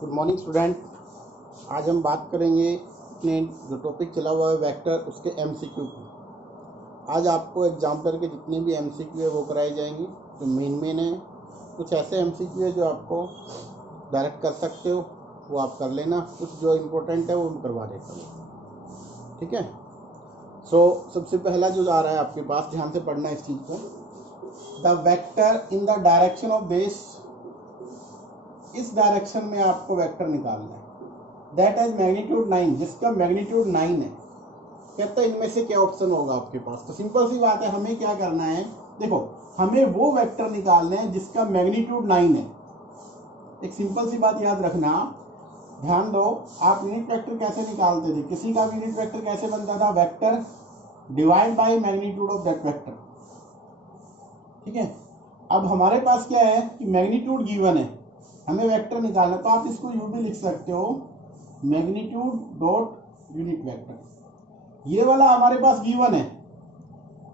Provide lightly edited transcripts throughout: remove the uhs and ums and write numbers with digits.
Good morning student. आज हम बात करेंगे अपने जो टॉपिक चला हुआ है वेक्टर उसके एमसीक्यू की। आज आपको एग्जाम्पल के जितने भी एमसीक्यू है वो कराए जाएंगे। जो मेन है, कुछ ऐसे एमसीक्यू है जो आपको डायरेक्ट कर सकते हो, वो आप कर लेना। कुछ जो इम्पोर्टेंट है वो मैं करवा देता हूँ, ठीक है। सबसे पहला जो आ रहा है आपके पास, ध्यान से पढ़ना इस चीज़ को। The vector in the direction of base, इस डायरेक्शन में आपको वेक्टर निकालना है। दैट इज मैग्नीट्यूड 9, जिसका मैग्नीट्यूड 9 है। कहता है इनमें से क्या ऑप्शन होगा आपके पास। तो सिंपल सी बात है, हमें क्या करना है, देखो हमें वो वेक्टर निकालना है जिसका मैग्नीट्यूड 9 है। एक सिंपल सी बात याद रखना, ध्यान दो। आप यूनिट वेक्टर कैसे निकालते थे? किसी का भी यूनिट वेक्टर कैसे बनता था? Vector divide by magnitude of that vector, ठीक है। अब हमारे पास क्या है कि मैग्नीट्यूड गिवन है, हमें वेक्टर निकालना, तो आप इसको यू भी लिख सकते हो, मैग्नीट्यूड डॉट यूनिट वेक्टर। ये वाला हमारे पास गिवन है,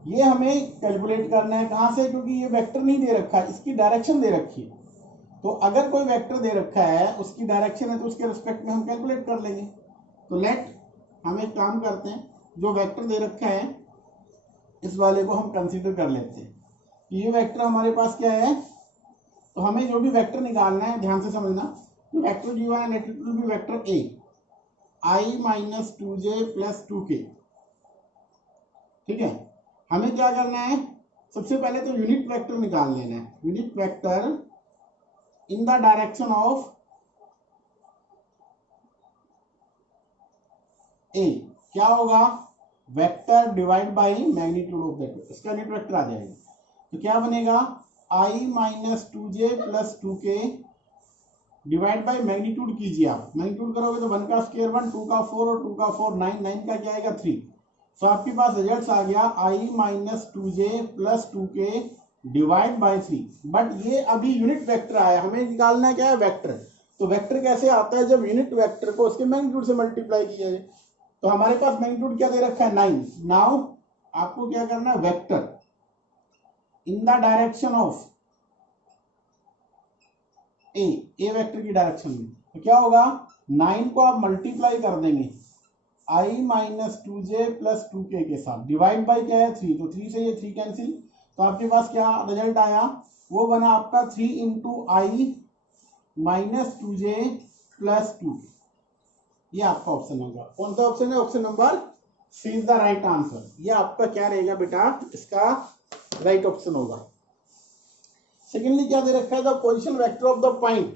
ये हमें कैलकुलेट करना है। कहां से? क्योंकि ये वेक्टर नहीं दे रखा है, इसकी डायरेक्शन दे रखी है। तो अगर कोई वेक्टर दे रखा है, उसकी डायरेक्शन है, तो उसके रिस्पेक्ट में हम कैलकुलेट कर लेंगे। तो लेट हम एक काम करते हैं, जो वेक्टर दे रखा है इस वाले को हम कंसीडर कर लेते हैं। ये वेक्टर हमारे पास क्या है, तो हमें जो भी वेक्टर निकालना है ध्यान से समझना। तो वेक्टर गिवन है, let it will B vector A, I minus 2j plus 2k, ठीक है। हमें क्या करना है, सबसे पहले तो यूनिट वेक्टर निकाल लेना है। Unit vector in the direction of a क्या होगा? Vector divide by magnitude of that, इसका यूनिट वेक्टर आ जाएगा। तो क्या बनेगा? I minus 2j plus 2k divide by magnitude कीजिए। आप मैग्नीट्यूड करोगे तो 1 का स्क्वायर 1, 2 का 4 और 2 का 4 9, 9 का क्या आएगा 3। सो आपके पास रिजल्ट आ गया i minus 2j plus 2k divide by 3। But ये अभी यूनिट वेक्टर आया, हमें निकालना क्या है? वेक्टर। तो वेक्टर कैसे आता है? जब यूनिट वेक्टर को उसके मैग्नीट्यूड से मल्टीप्लाई किया जाए। तो हमारे पास मैग्नीट्यूड क्या दे रखा है? 9। नाउ आपको क्या करना है? Vector in the direction of A vector की डायरेक्शन में। तो क्या होगा? 9 को आप मल्टीप्लाई कर देंगे आई माइनस 2j प्लस 2k के साथ, डिवाइड बाई क्या है? 3। तो 3 से ये 3 कैंसिल, तो आपके पास क्या रिजल्ट आया? वो बना आपका 3 इंटू आई माइनस 2j प्लस 2k। ये आपका ऑप्शन होगा। कौन सा ऑप्शन है? Option number C is the right answer. ये आपका क्या रहेगा बेटा? इसका राइट ऑप्शन होगा। सेकेंडली क्या दे रखा है? The position vector of the point.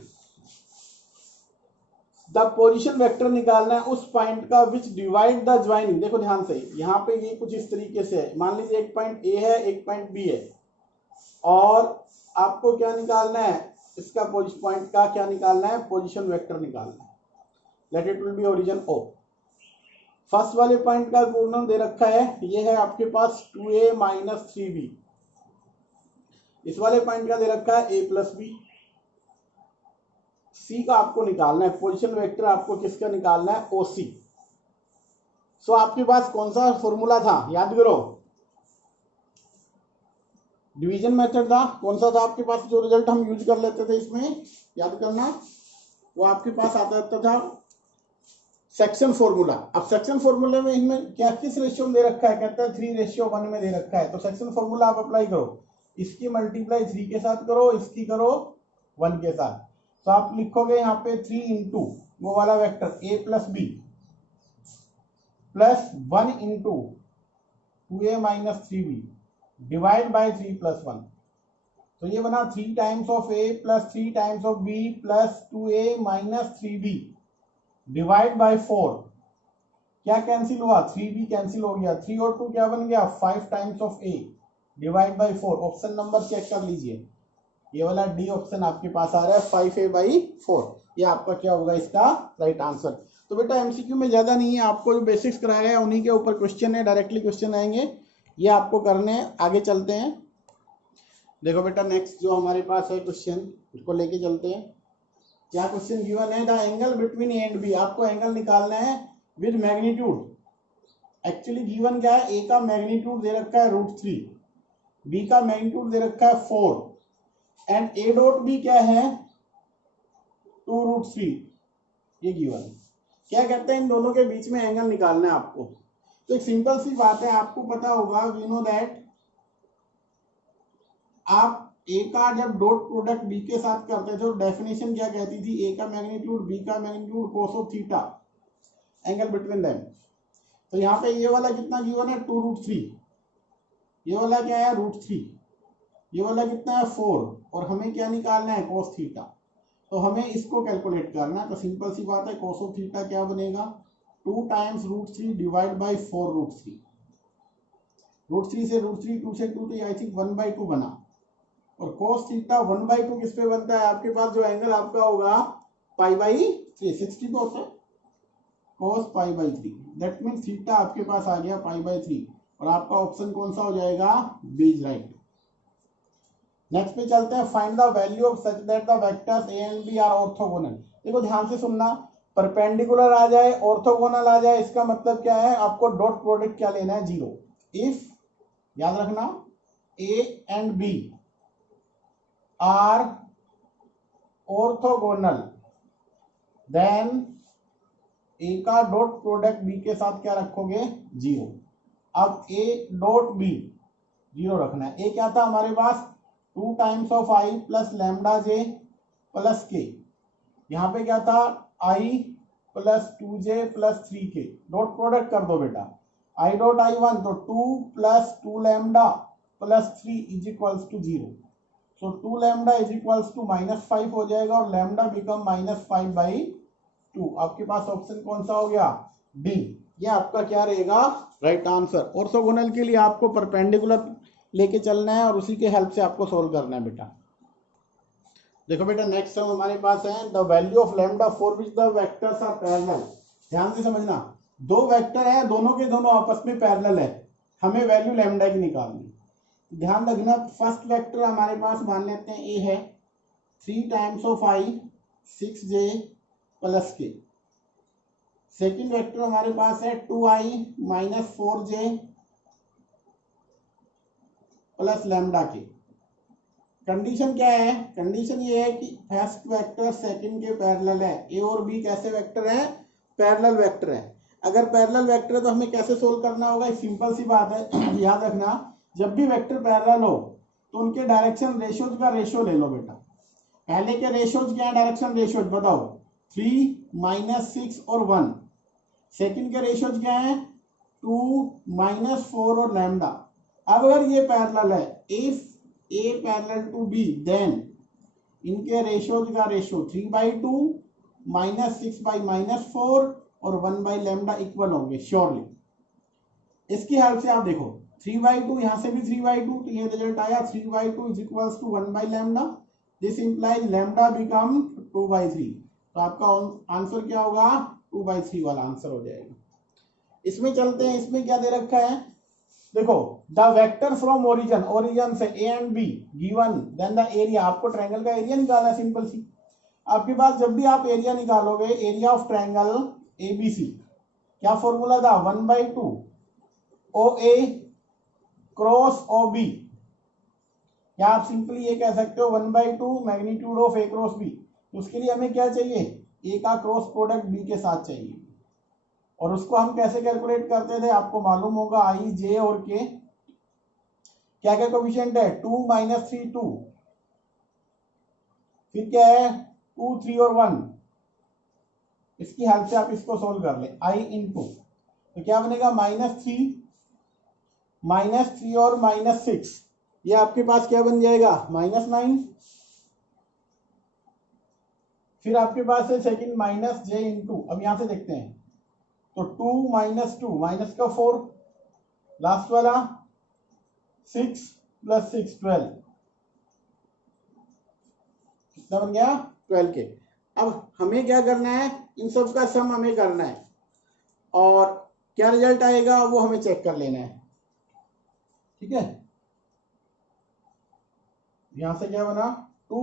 The position vector निकालना है उस पॉइंट का विच डिवाइड द ज्वाइनिंग। देखो ध्यान से, यहाँ पे ये कुछ इस तरीके से है। मान लीजिए एक पॉइंट ए है, एक पॉइंट बी है, और आपको क्या निकालना है? इसका पॉइंट का क्या निकालना है? पोजीशन वेक्टर निकालना है। Let it will be origin O. First वाले पॉइंट का गुणन दे रखा है, ये है आपके पास 2a माइनस 3b। इस वाले पॉइंट का दे रखा है a प्लस बी। सी का आपको निकालना है पोजीशन वेक्टर, आपको किसका निकालना है? ओसी। सो आपके पास कौन सा फॉर्मूला था? याद करो, डिवीजन मेथड था। कौन सा था आपके पास जो रिजल्ट हम यूज कर लेते थे इसमें? याद करना, वो आपके पास आता था सेक्शन फॉर्मूला। अब सेक्शन फॉर्मूले में इनमें क्या किस रेशियो में दे रखा है? कहता है 3:1 में दे रखा है। तो सेक्शन फॉर्मूला आप अप्लाई करो, इसकी मल्टीप्लाई 3 के साथ करो, इसकी करो 1 के साथ। तो आप लिखोगे यहाँ पे 3 इंटू वो वाला vector a plus B plus 1 into 2a minus 3b divide by 3 plus 1। तो ये बना 3 times of a plus 3 times of b plus 2a minus 3b divide by 4। क्या कैंसिल हुआ? 3b कैंसिल हो गया, 3 और 2 क्या बन गया? 5 times of a divide by 4। Option number check कर लीजिए, ये वाला डी ऑप्शन आपके पास आ रहा है 5a/4। ये आपका क्या होगा? इसका राइट आंसर। तो बेटा एमसीक्यू में ज्यादा नहीं है, आपको जो बेसिक्स कराया है उन्हीं के ऊपर क्वेश्चन है, डायरेक्टली क्वेश्चन आएंगे, ये आपको करने हैं। आगे चलते हैं, देखो बेटा नेक्स्ट जो हमारे पास है क्वेश्चन, उसको लेके चलते हैं। क्या क्वेश्चन गिवन है? The angle between A and B. आपको एंगल निकालना है विद मैग्नीट्यूड। एक्चुअली गिवन क्या है? ए का मैग्नीट्यूड दे रखा है √3, बी का मैग्नीट्यूड दे रखा है 4, एंड ए डॉट बी क्या है? 2√3। ये गिवन है। क्या कहते हैं, इन दोनों के बीच में एंगल निकालना है आपको। तो एक सिंपल सी बात है, आपको पता होगा, वी नो दैट, आप ए का जब डॉट प्रोडक्ट बी के साथ करते थे तो डेफिनेशन क्या कहती थी, ए का मैग्नीट्यूड बी का magnitude cos of theta, angle between them. तो यहाँ पे ये वाला कितना गिवन है, 2√3, ये वाला क्या है, √3, ये वाला कितना है 4, और हमें क्या निकालना है, कोस थीटा। तो हमें इसको कैलकुलेट करना है। तो सिंपल सी बात है, कोस ऑफ थीटा क्या बनेगा, 2 टाइम्स √3 डिवाइड बाई 4√3। √3 से √3, 2 से 2, तो आई थिंक 1/2 बना। और कोस थीटा 1/2 किस पे बनता है, आपके पास जो एंगल आपका होगा π/3, 60 पे होता है, कोस π/3, दैट मीन थीटा आपके पास आ गया π/3, और आपका ऑप्शन कौन सा हो जाएगा, बी इज राइट। नेक्स्ट पे चलते हैं, find the value of such that the vectors A and B are orthogonal. देखो ध्यान से सुनना, परपेंडिकुलर आ जाए, ऑर्थोगोनल आ जाए, इसका मतलब क्या है, आपको डॉट प्रोडक्ट क्या लेना है, 0। इफ, याद रखना, a and B are orthogonal, then a का डॉट प्रोडक्ट बी के साथ क्या रखोगे, 0। अब ए डॉट बी 0 रखना है। ए क्या था हमारे पास, 2 times of i plus lambda j plus k, यहाँ पे क्या था, i plus 2j plus 3k, dot product कर दो बेटा, आई डॉट आई 1, तो 2 plus 2 lambda plus 3 is equals to 0। So 2 lambda is equals to -5 हो जाएगा, और लैम्डा बिकम -5/2। आपके पास ऑप्शन कौन सा हो गया, डी। ये आपका क्या रहेगा, राइट आंसर। ऑर्थोगोनल के लिए आपको परपेंडिकुलर लेके चलना है और उसी के हेल्प से आपको सोल्व करना है बेटा। देखो बेटा, नेक्स्ट सम हमारे पास है, the value of lambda for which the vectors are parallel. ध्यान से समझना, दो वेक्टर है, दोनों के दोनों आपस में पैरेलल है, हमें वैल्यू लैम्डा की निकालनी। ध्यान रखना, फर्स्ट वेक्टर हमारे पास मान लेते हैं ए है, 3 times of I 6j plus के। सेकेंड वेक्टर हमारे पास है 2i - 4j प्लस लैम्डा के। कंडीशन क्या है, कंडीशन ये है कि फर्स्ट वेक्टर सेकंड के पैरेलल है। ए और बी कैसे वेक्टर है, पैरेलल वेक्टर है। अगर पैरेलल वेक्टर है तो हमें कैसे सोल्व करना होगा, सिंपल सी बात है, याद रखना, जब भी वेक्टर पैरेलल हो तो उनके डायरेक्शन रेशियोज का रेशियो ले लो बेटा। पहले के रेशियोज क्या है, डायरेक्शन रेशियोज बताओ, 3 - 6 और 1। सेकंड के रेशियोज क्या है, 2 - 4 और लैम्डा। अब अगर ये पैरेलल है, if A parallel to B, then इनके रेशियोज का रेशियो 3/2 -6/-4 और 1/λ इक्वल होंगे श्योरली। इसकी हेल्प से आप देखो, 3/2, यहां से भी 3/2, तो ये रिजल्ट आया 3/2 is equals to 1/λ। This implies lambda become 2/3। तो आपका आंसर क्या होगा, 2/3 वाला आंसर हो जाएगा। इसमें चलते हैं, इसमें क्या दे रखा है, देखो, the vector from origin, origin से a and b given, then the area, आपको ट्रायंगल का एरिया निकालना है, सिंपल सी। आपके पास जब भी आप एरिया निकालोगे, एरिया ऑफ ट्रायंगल एबीसी, क्या फॉर्मूला था, 1/2 OA क्रॉस OB, या आप सिंपली ये कह सकते हो 1/2 magnitude of A cross B. उसके लिए हमें क्या चाहिए, ए का क्रॉस प्रोडक्ट बी के साथ चाहिए, और उसको हम कैसे कैलकुलेट करते थे, आपको मालूम होगा, आई जे और के, क्या क्या कोफिशिएंट है, 2 - 3 2, फिर क्या है 2 3 और 1। इसकी हेल्प से आप इसको सोल्व कर ले, आई इंटू, तो क्या बनेगा -3 और -6, ये आपके पास क्या बन जाएगा, -9। फिर आपके पास है सेकंड -j इंटू, अब यहां से देखते हैं, तो 2 - 2 माइनस का 4, लास्ट वाला 6 + 6 12, कितना बन गया, 12 के। अब हमें क्या करना है, इन सब का सम हमें करना है, और क्या रिजल्ट आएगा वो हमें चेक कर लेना है, ठीक है। यहां से क्या बना, 2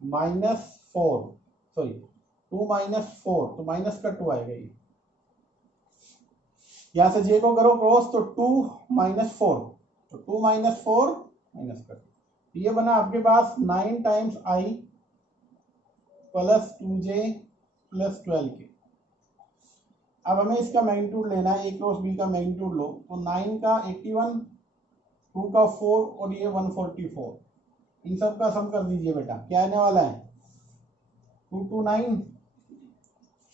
- 4, सॉरी 2 - 4, तो माइनस का 2 आएगा ये। यहां से जे को करो क्रॉस, तो 2 - 4, तो 2 - 4 माइनस का 2, ये बना आपके पास 9 times I plus 2j plus 12k। अब हमें इसका मैग्नीट्यूड लेना है, ए क्रॉस बी का मैग्नीट्यूड लो तो 9 का 81, 2 का 4 और ये 144, इन सब का सम कर दीजिए बेटा, क्या आने वाला है 229।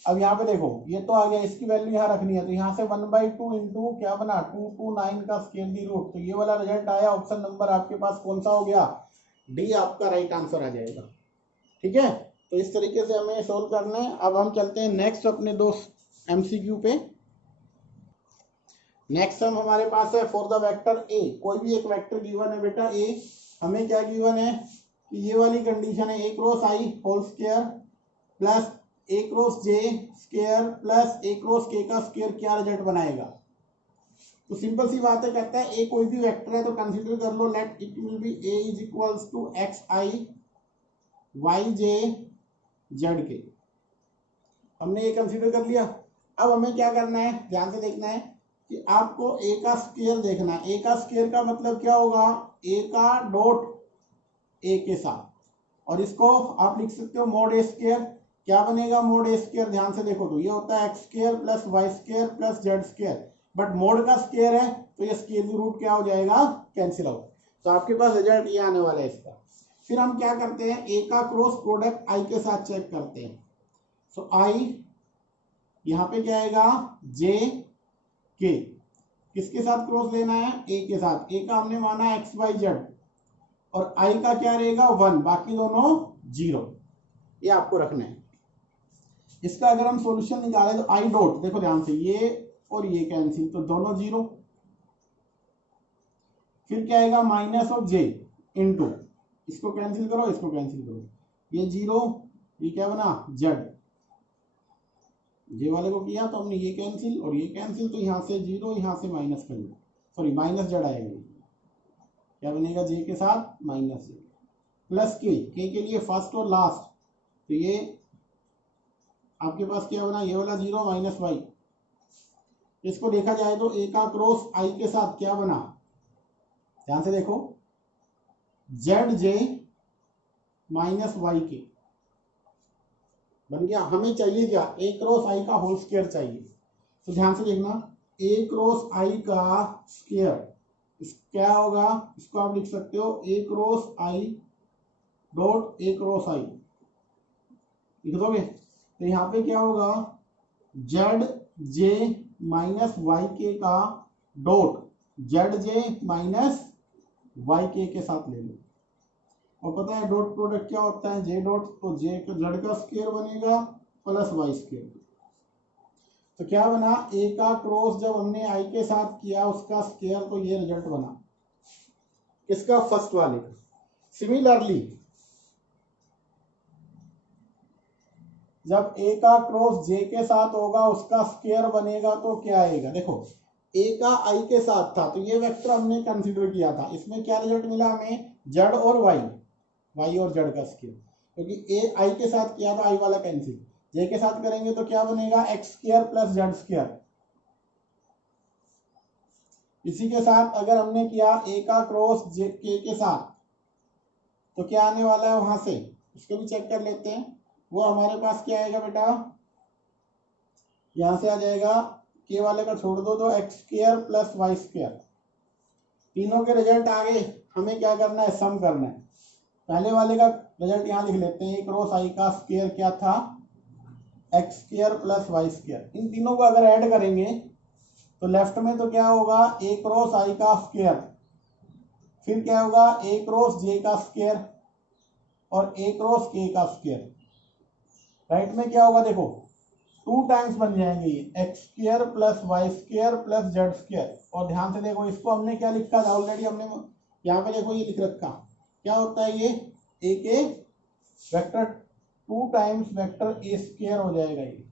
अब यहाँ पे देखो ये तो आ गया, इसकी वैल्यू यहाँ रखनी है तो यहाँ से 1/2 इंटू क्या बना 229 का स्क्वायर दी रूट, तो ये वाला रिजल्ट आया। ऑप्शन नंबर आपके पास कौन सा हो गया, डी आपका राइट आंसर आ जाएगा। ठीक है, तो इस तरीके से हमें सोल्व करना है। अब हम चलते हैं नेक्स्ट अपने दोस्त एमसीक्यू पे। नेक्स्ट सम हमारे पास है फॉर द वेक्टर ए, कोई भी एक वेक्टर गिवन है बेटा ए, हमें क्या गिवन है कि ये वाली कंडीशन है ए क्रॉस आई होल स्क्वायर प्लस ए क्रॉस जे स्क्वायर प्लस ए क्रॉस के का स्क्वायर क्या रिजल्ट बनाएगा। तो सिंपल सी बात है, कहता है ए कोई भी वेक्टर है तो कंसीडर कर लो let it will be a is equals to x i y j z k. हमने ये कंसीडर कर लिया। अब हमें क्या करना है, ध्यान से देखना है कि आपको ए का स्क्वायर देखना है। ए का स्क्वायर का मतलब क्या होगा, ए का डॉट ए के साथ, और इसको आप लिख सकते हो मॉड ए स्क्वायर। क्या बनेगा मॉड ए स्क्वायर, ध्यान से देखो तो ये होता है X square plus Y square plus Z square, but mod का स्क्वायर है तो ये स्क्वायर रूट क्या हो जाएगा, कैंसिल आउट। तो आपके पास रिजल्ट ये आने वाला है इसका। फिर हम क्या करते हैं, ए का क्रॉस प्रोडक्ट आई के साथ चेक करते हैं। सो आई यहाँ पे क्या आएगा जे के, किसके साथ क्रॉस लेना है, ए के साथ। ए का हमने माना एक्स वाई जेड और आई का क्या रहेगा 1, बाकी दोनों 0, ये आपको रखना है। इसका अगर हम सॉल्यूशन निकालें तो आई डॉट, देखो ध्यान से ये और ये कैंसिल तो दोनों 0। फिर क्या आएगा माइनस ऑफ जे इनटू, इसको कैंसिल करो इसको कैंसिल करो, ये 0, ये क्या बना जेड, जे वाले को किया तो हमने ये कैंसिल और ये कैंसिल, तो यहाँ से 0 यहाँ से माइनस कर लो, सॉरी माइनस जेड आएगा, क्या बनेगा जे के साथ माइनस जे प्लस के के लिए फर्स्ट और लास्ट, तो ये आपके पास क्या बना ये वाला 0 माइनस वाई। इसको देखा जाए तो ए का क्रॉस आई के साथ क्या बना, ध्यान से देखो जेड जे माइनस वाई के बन गया। हमें चाहिए क्या, ए क्रॉस आई का होल स्क्वायर चाहिए। तो ध्यान से देखना ए क्रॉस आई का स्क्वायर क्या होगा, इसको आप लिख सकते हो a cross i dot a cross i, लिख दोगे तो यहाँ पे क्या होगा जेड जे माइनस वाई के का dot Z J minus Y के साथ ले लो। और पता है डॉट प्रोडक्ट क्या होता है, जे डॉट, तो जे जेड का स्क्वायर बनेगा प्लस वाई स्क्वायर। तो क्या बना ए का क्रॉस जब हमने आई के साथ किया उसका स्क्वायर, तो ये रिजल्ट बना इसका फर्स्ट वाले का। सिमिलरली जब ए का क्रॉस जे के साथ होगा उसका स्क्वायर बनेगा तो क्या आएगा, देखो ए का आई के साथ था तो ये वेक्टर हमने कंसीडर किया था, इसमें क्या रिजल्ट मिला हमें जेड और वाई और जेड का स्क्वायर, क्योंकि ए आई के साथ किया था आई वाला कैंसिल, जे के साथ करेंगे तो क्या बनेगा x square plus Z square. इसी के साथ अगर हमने किया ए का क्रॉस जे के साथ तो क्या आने वाला है वहां से, इसको भी चेक कर लेते हैं। वो हमारे पास क्या आएगा बेटा, यहां से आ जाएगा के वाले का छोड़ दो तो X square plus Y square, तीनों के रिजल्ट आ गए। हमें क्या करना है, सम करना है। पहले वाले का रिजल्ट यहाँ लिख लेते हैं, ए क्रॉस आई का स्क्वायर क्या था x square plus Y square. इन तीनों को अगर ऐड करेंगे तो लेफ्ट में तो क्या होगा ए क्रॉस आई का स्क्वायर, फिर क्या होगा ए क्रॉस जे का स्क्वायर और ए क्रॉस के का स्क्वायर। राइट में क्या होगा देखो 2 टाइम्स बन जाएंगे ये X square plus Y square plus Z square. और ध्यान से देखो इसको हमने क्या लिखा था ऑलरेडी, हमने यहाँ पे देखो ये लिख रखा, क्या होता है ये ए के vector 2 times vector A square हो जाएगा ये,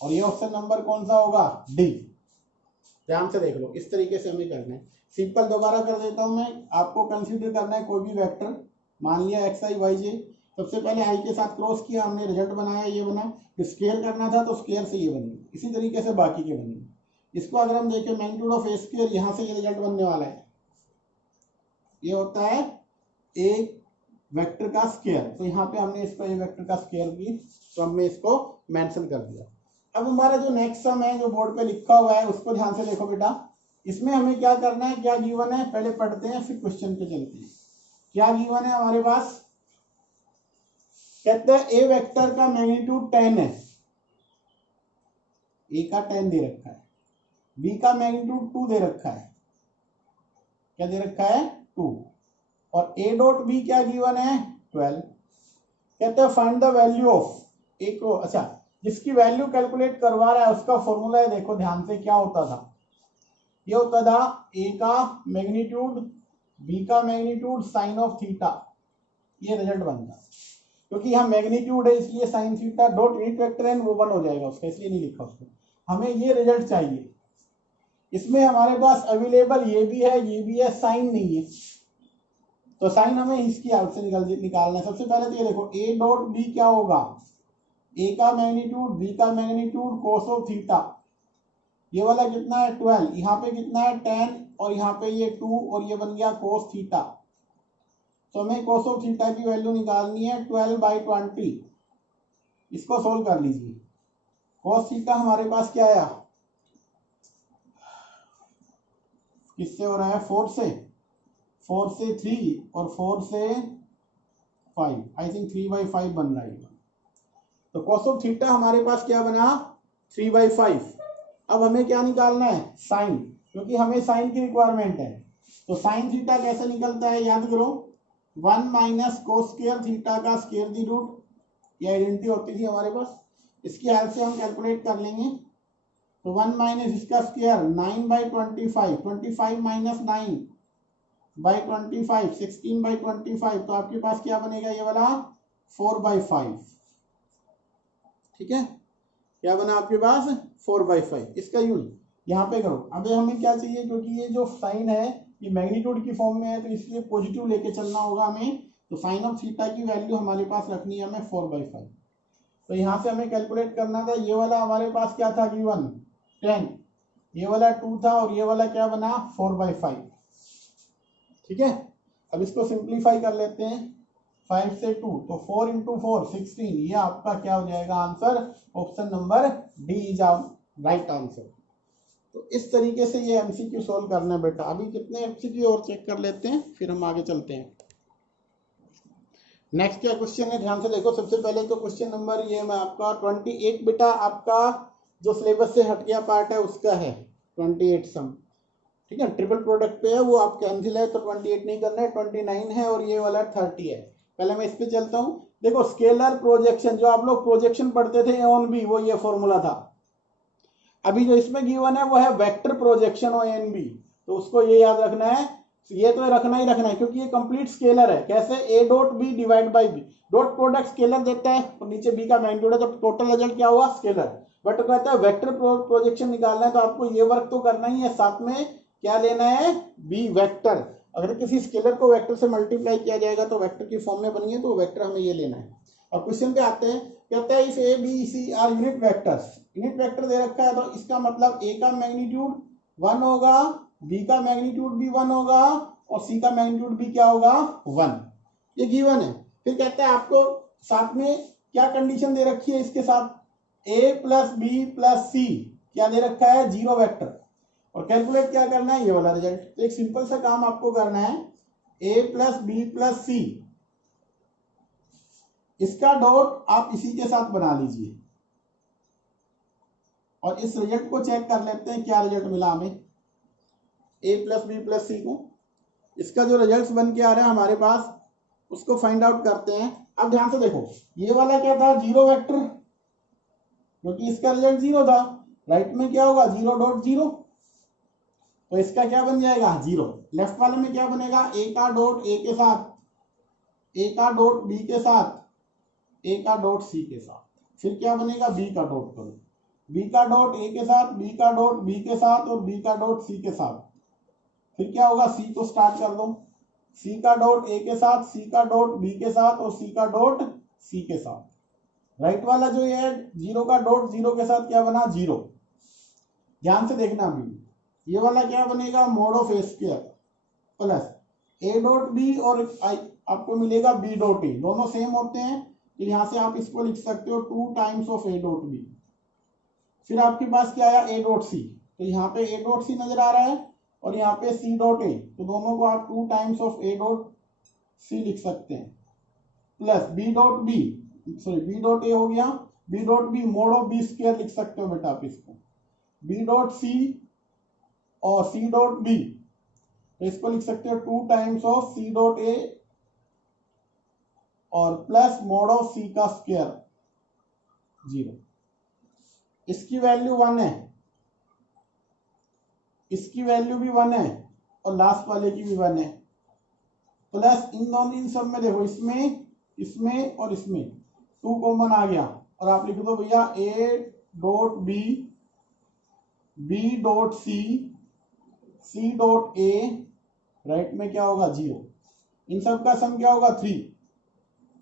और ये ऑप्शन नंबर कौन सा होगा, डी। ध्यान से देख लो, इस तरीके से हमें करना है। सिंपल दोबारा कर देता हूं मैं, आपको कंसीडर करना है कोई भी वेक्टर, मान लिया एक्स आई वाई जे, सबसे पहले आई के साथ क्रॉस किया हमने, रिजल्ट बनाया ये बना, स्क्वायर करना था तो स्क्वायर से ये बनी, इसी तरीके से बाकी के बनेंगे। इसको अगर हम देखें मैग्नीट्यूड ऑफ ए स्क्वायर, यहाँ से ये रिजल्ट बनने वाला है, ये होता है ए वेक्टर का स्केयर। तो यहाँ पे हमने इसको ये वेक्टर का स्केयर की, तो हमने इसको मेंशन कर दिया। अब हमारा जो नेक्स्ट सम है जो बोर्ड पे लिखा हुआ है उसको ध्यान से देखो बेटा। इसमें हमें क्या करना है, क्या गिवन है पहले पढ़ते हैं फिर क्वेश्चन पे चलते हैं। क्या गिवन है हमारे पास, कहते हैं ए वेक्टर का मैग्नीट्यूड 10 है, ए का 10 दे रखा है, बी का मैग्नीट्यूड 2 दे रखा है, क्या दे रखा है 2, और ए डॉट बी क्या गिवन है 12। कहते हैं फाइंड द वैल्यू ऑफ ए को, अच्छा जिसकी वैल्यू कैलकुलेट करवा रहा है उसका फॉर्मूला है, देखो ध्यान से क्या होता था, ये होता था ए का मैग्नीट्यूड बी का मैग्नीट्यूड साइन ऑफ थीटा, ये रिजल्ट बनता, क्योंकि यहाँ मैग्नीट्यूड है इसलिए sine theta dot unit vector है वो 1 हो जाएगा उसका, इसलिए नहीं लिखा उसको। हमें ये रिजल्ट चाहिए। इसमें हमारे पास अवेलेबल ये भी है, साइन नहीं है, तो साइन हमें इसकी हेल्प से निकालना है। सबसे पहले तो ये देखो ए डॉट बी क्या होगा, ए का मैग्नीट्यूड बी का मैग्नीट्यूड कोस ऑफ थीटा, ये वाला कितना है 12, यहाँ पे कितना है 10 और यहाँ पे ये 2 और ये बन गया कोस थीटा। तो हमें कोस ऑफ थीटा की वैल्यू निकालनी है 12/20। इसको सोल्व कर लीजिए। कोस थीटा हमारे पास क्या आया, किससे हो रहा है 4 से 3 और 4 से 5, आई थिंक 3/5 बन रहा है। तो कोस ऑफ थीटा हमारे पास क्या बना 3/5। अब हमें क्या निकालना है साइन, क्योंकि हमें साइन की रिक्वायरमेंट है। तो साइन थीटा कैसे निकलता है याद करो, 1 माइनस कोस स्क्वायर थीटा का स्क्वायर दी रूट, ये आइडेंटिटी होती थी हमारे पास, इसकी हेल्प से हम कैलकुलेट कर लेंगे। तो 1 माइनस इसका स्क्वायर 9/25, 25 माइनस 9/25, 16/25, तो आपके पास क्या बनेगा ये वाला 4/5, ठीक है, क्या बना आपके पास 4/5। इसका यूज यहाँ पे करो। अब हमें क्या चाहिए, क्योंकि ये जो साइन है ये मैग्नीट्यूड की फॉर्म में है तो इसलिए पॉजिटिव लेके चलना होगा हमें। तो साइन ऑफ थीटा की वैल्यू हमारे पास रखनी है हमें 4/5। तो यहाँ से हमें कैलकुलेट करना था, ये वाला हमारे पास क्या था गिवन 10, ये वाला 2 था और ये वाला क्या बना 4/5, ठीक है। अब इसको सिंप्लीफाई कर लेते हैं, 5 से 2 तो 4 × 4 16, ये आपका क्या हो जाएगा answer, option number D is right answer. तो इस तरीके से ये एमसीक्यू सॉल्व करना है बेटा। अभी कितने एमसीक्यू और चेक कर लेते हैं फिर हम आगे चलते हैं। नेक्स्ट क्या क्वेश्चन है ध्यान से देखो। सबसे पहले तो क्वेश्चन नंबर ये मैं आपका 28 बेटा, आपका जो सिलेबस से हट गया पार्ट है उसका है 28 सम, ठीक है। ट्रिपल प्रोडक्ट पे है वो आप कैंसिल है तो 28 नहीं करना है, 29 है और ये वाला 30 है। पहले मैं इस पे चलता हूँ। देखो स्केलर प्रोजेक्शन, जो आप लोग प्रोजेक्शन पढ़ते थे ऑन बी, वो ये फॉर्मूला था। अभी जो इसमें गिवन है वो है vector projection on N B, तो उसको ये याद रखना है, ये तो रखना ही रखना है क्योंकि ये कंप्लीट स्केलर है। कैसे, A dot B divide by B, dot product scalar देता है और नीचे बी का मैग्नीट्यूड है, तो टोटल रिजल्ट क्या हुआ स्केलर। बट कहता है वेक्टर प्रोजेक्शन निकालना है तो आपको ये वर्क तो करना ही है, साथ में क्या लेना है बी वेक्टर। अगर किसी स्केलर को वेक्टर से मल्टीप्लाई किया जाएगा तो वेक्टर की फॉर्म में बनी है, तो वेक्टर हमें ये लेना है। और क्वेश्चन पे आते हैं, कहता है if a b c are unit vectors, unit vector दे रखा है तो इसका मतलब ए का मैग्नीट्यूड 1 होगा, बी का मैग्नीट्यूड भी 1 होगा और सी का मैग्नीट्यूड भी क्या होगा 1, ये गिवन है। फिर कहता है आपको साथ में क्या कंडीशन दे रखी है इसके साथ, ए प्लस बी प्लस सी क्या दे रखा है 0 वेक्टर, और कैलकुलेट क्या करना है ये वाला रिजल्ट। तो एक सिंपल सा काम आपको करना है, ए प्लस बी प्लस सी, इसका डॉट आप इसी के साथ बना लीजिए और इस रिजल्ट को चेक कर लेते हैं क्या रिजल्ट मिला हमें ए प्लस बी प्लस सी को। इसका जो रिजल्ट बन के आ रहा है हमारे पास उसको फाइंड आउट करते हैं। अब ध्यान से देखो, ये वाला क्या था 0 वेक्टर, क्योंकि इसका रिजल्ट 0 था, राइट में क्या होगा 0.0, तो इसका क्या बन जाएगा 0। लेफ्ट वाले में क्या बनेगा, ए का डॉट ए के साथ, ए का डॉट बी के साथ, ए का डॉट सी के साथ, फिर क्या बनेगा बी का डॉट करो, बी का डॉट ए के साथ, बी का डॉट बी के साथ और बी का डॉट सी के साथ। फिर क्या होगा सी को स्टार्ट कर दो, सी का डॉट ए के साथ, सी का डॉट बी के साथ और सी का डॉट सी के साथ। राइट वाला जो ये 0 का डॉट 0 के साथ क्या बना 0। ध्यान से देखना, अभी ये वाला क्या बनेगा mod of A square plus A dot B और आपको मिलेगा बी डॉट ए, दोनों सेम होते हैं तो यहाँ से आप इसको लिख सकते हो 2 times of A dot B. फिर आपके पास क्या आया ए डॉट सी, तो यहाँ पे ए डॉट सी नजर आ रहा है और यहाँ पे सी डॉट ए, तो दोनों को आप 2 times of A dot C लिख सकते हैं, plus B dot B, sorry B dot A हो गया, B dot B mod of B square लिख सकते हो बेटा आप इसको, बी डॉट सी और सी डॉट बी, तो इसको लिख सकते हो 2 times of C dot A और प्लस मोड ऑफ सी का स्क्वायर 0। इसकी वैल्यू 1 है, इसकी वैल्यू भी 1 है और लास्ट वाले की भी 1 है, प्लस इन सब में देखो इसमें इसमें और इसमें 2 कॉमन आ गया और आप लिख दो भैया A dot B, B dot C, C dot A, right में क्या होगा 0, इन सब का सम क्या होगा 3,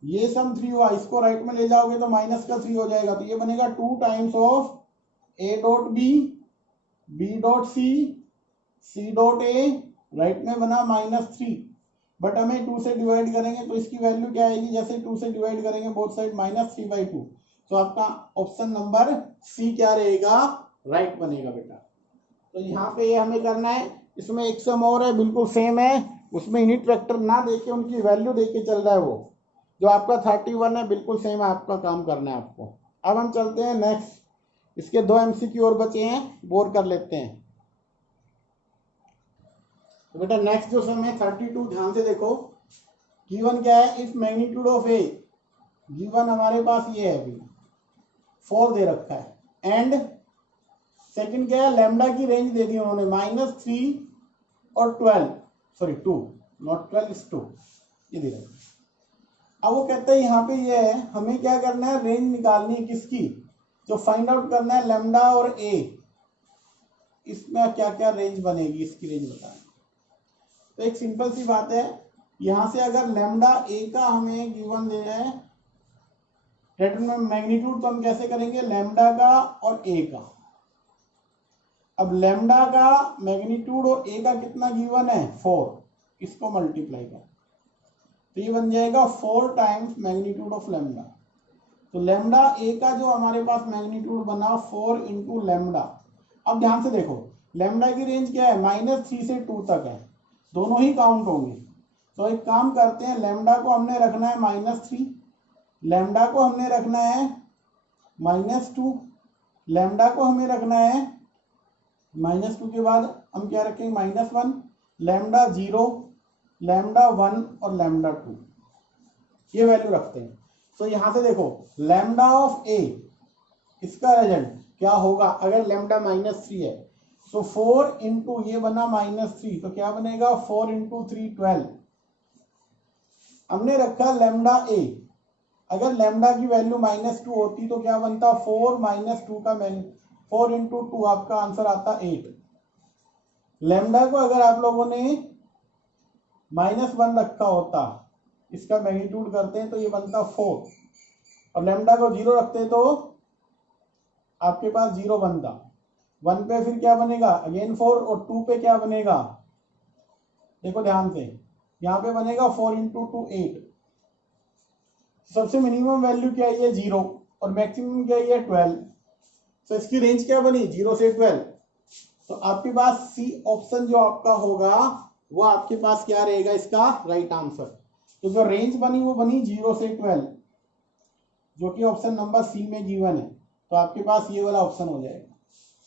ये सम 3 हुआ, इसको राइट में ले जाओगे तो माइनस का 3 हो जाएगा, तो ये बनेगा 2 times of A dot B, B dot C, C dot A, right में बना -3, बट हमें 2 से डिवाइड करेंगे तो इसकी वैल्यू क्या आएगी, जैसे 2 से डिवाइड करेंगे बोथ साइड -3/2, तो आपका ऑप्शन नंबर सी क्या रहेगा, राइट बनेगा बेटा। तो यहाँ पे ये हमें करना है, इसमें एक सम और है बिल्कुल सेम है, उसमें यूनिट वेक्टर ना देके उनकी वैल्यू देके चल रहा है, वो जो आपका 31 है बिल्कुल सेम है, आपका काम करना है आपको। अब हम चलते हैं नेक्स्ट, इसके 2 MCQ और बचे हैं, बोर कर लेते हैं। तो बेटा नेक्स्ट जो सम है 32, ध्यान से देखो, गिवन क्या है, if magnitude of A, given हमारे पास ये है अभी 4 दे रखा है, एंड सेकंड क्या है, लैम्डा की रेंज दे दी उन्होंने -3 और 12, सॉरी 2, नॉट 12 इज 2, ये दे रखा है। अब वो कहते हैं यहाँ पे ये है, हमें क्या करना है, रेंज निकालनी है किसकी, जो फाइंड आउट करना है लैम्डा और ए, इसमें क्या क्या रेंज बनेगी, इसकी रेंज बताना। तो एक सिंपल सी बात है, यहां से अगर लैम्डा ए का हमें गिवन दे रहा है डिटरमिनेंट मैग्नीट्यूड, तो हम कैसे करेंगे, लैम्डा का और ए का। अब लैम्डा का मैग्नीट्यूड और ए का कितना गिवन है 4, इसको मल्टीप्लाई कर, तो ये बन जाएगा 4 टाइम्स मैग्नीट्यूड ऑफ लैम्डा। तो लैम्डा ए का जो हमारे पास मैग्नीट्यूड बना 4 इंटू लैम्डा। अब ध्यान से देखो, लैम्डा की रेंज क्या है, -3 से 2 तक है, दोनों ही काउंट होंगे। तो एक काम करते हैं, लैम्डा को हमने रखना है -3, लैम्डा को हमने रखना है -2, लैम्डा को हमें रखना है -2 के बाद हम क्या रखेंगे -1, लैम्डा 0, लैम्डा 1 और लैम्डा 2, ये वैल्यू रखते हैं। तो यहां से देखो लैम्डा ऑफ ए, इसका रिजल्ट क्या होगा, अगर लैम्डा -3 है तो 4 इंटू ये बना -3, तो क्या बनेगा 4 इंटू 3 12। हमने रखा लैम्डा ए, अगर लैम्डा की वैल्यू -2 होती तो क्या बनता 4 - 2 का 4 इंटू 2, आपका आंसर आता 8। लैम्डा को अगर आप लोगों ने -1 रखा होता, इसका मैग्नीट्यूड करते हैं तो ये बनता 4, और लैम्डा को 0 रखते तो आपके पास 0 बनता, 1 पे फिर क्या बनेगा अगेन 4, और 2 पे क्या बनेगा, देखो ध्यान से, यहाँ पे बनेगा 4 इंटू 2 8। सबसे मिनिमम वैल्यू क्या है 0 और मैक्सिमम क्या है 12, तो इसकी रेंज क्या बनी 0 से 12। तो आपके पास सी ऑप्शन जो आपका होगा वो आपके पास क्या रहेगा, इसका राइट आंसर। तो जो रेंज बनी वो बनी 0 से 12, जो कि ऑप्शन नंबर सी में गिवन है, तो आपके पास ये वाला ऑप्शन हो जाएगा,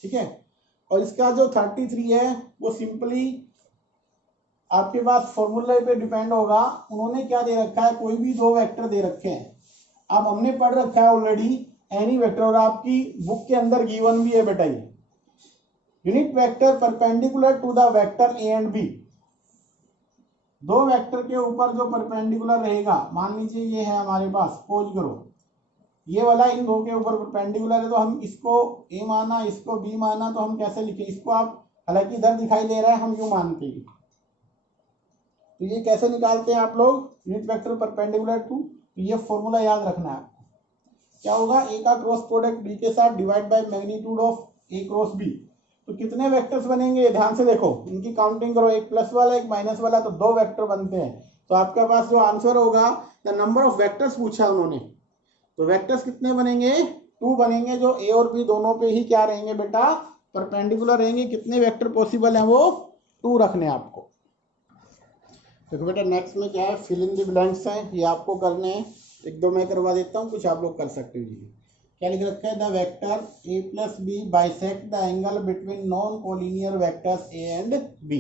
ठीक है। और इसका जो 33 है वो सिंपली आपके पास फॉर्मूले पे डिपेंड होगा, उन्होंने क्या दे रखा है, कोई भी 2 वेक्टर दे रखे हैं। अब हमने पढ़ रखा है ऑलरेडी एनी वेक्टर, और आपकी बुक के अंदर गिवन भी है बेटा, ये unit vector perpendicular to the vector A and B. 2 vector के ऊपर जो परपेंडिकुलर रहेगा, मान लीजिए ये है हमारे पास, सपोज करो ये वाला इन 2 के ऊपर परपेंडिकुलर है, तो हम इसको ए माना, इसको बी माना, तो हम कैसे लिखें इसको, आप हालांकि इधर दिखाई दे रहा है, हम यूं मानते हैं। तो ये कैसे निकालते हैं आप लोग, यूनिट वेक्टर परपेंडिकुलर टू, तो ये फॉर्मूला याद रखना है आपको। क्या होगा, ए का क्रॉस प्रोडक्ट बी के साथ divide by magnitude of A cross B. तो कितने वेक्टर्स बनेंगे, ध्यान से देखो, इनकी काउंटिंग करो, एक प्लस वाला एक माइनस वाला, तो 2 वेक्टर बनते हैं। तो आपका पास जो आंसर होगा, द नंबर ऑफ वेक्टर्स पूछा उन्होंने, तो वेक्टर्स कितने बनेंगे, 2 बनेंगे, जो ए और बी दोनों पे ही क्या रहेंगे बेटा, परपेंडिकुलर रहेंगे। कितने वेक्टर पॉसिबल हैं, वो 2 रखने आपको। देखो बेटा नेक्स्ट में क्या है, फिल इन द ब्लैंक्स है, ये आपको करने हैं, एक दो मैं करवा देता हूँ, कुछ आप लोग कर सकते हो जी। क्या लिख रखा है, the vector A plus B bisect the angle between non collinear vectors A and B.